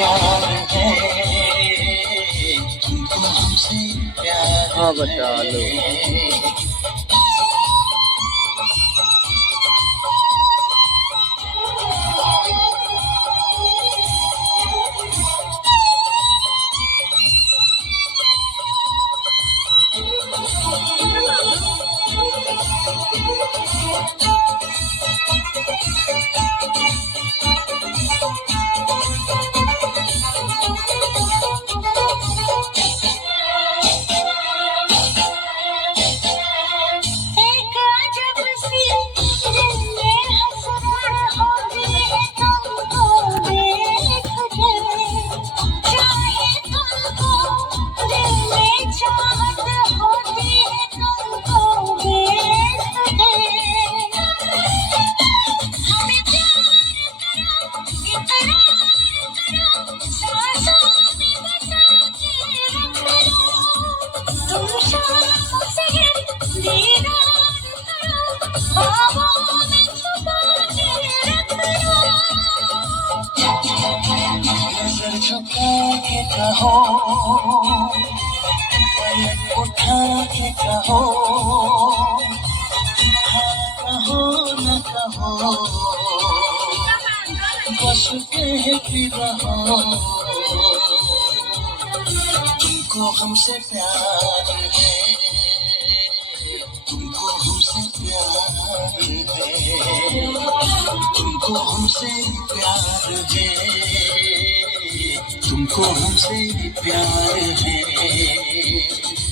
प्यार है, तुमको हमसे प्यार हाँ बच्चा लो। है। नजर झुका के कहो, पलक उठा के कहो, हाँ कहो न कहो, बस कहती रहो, तुमको हमसे प्यार है, तुमको हमसे प्यार है, तुमको हमसे प्यार है, तुमको हमसे प्यार है।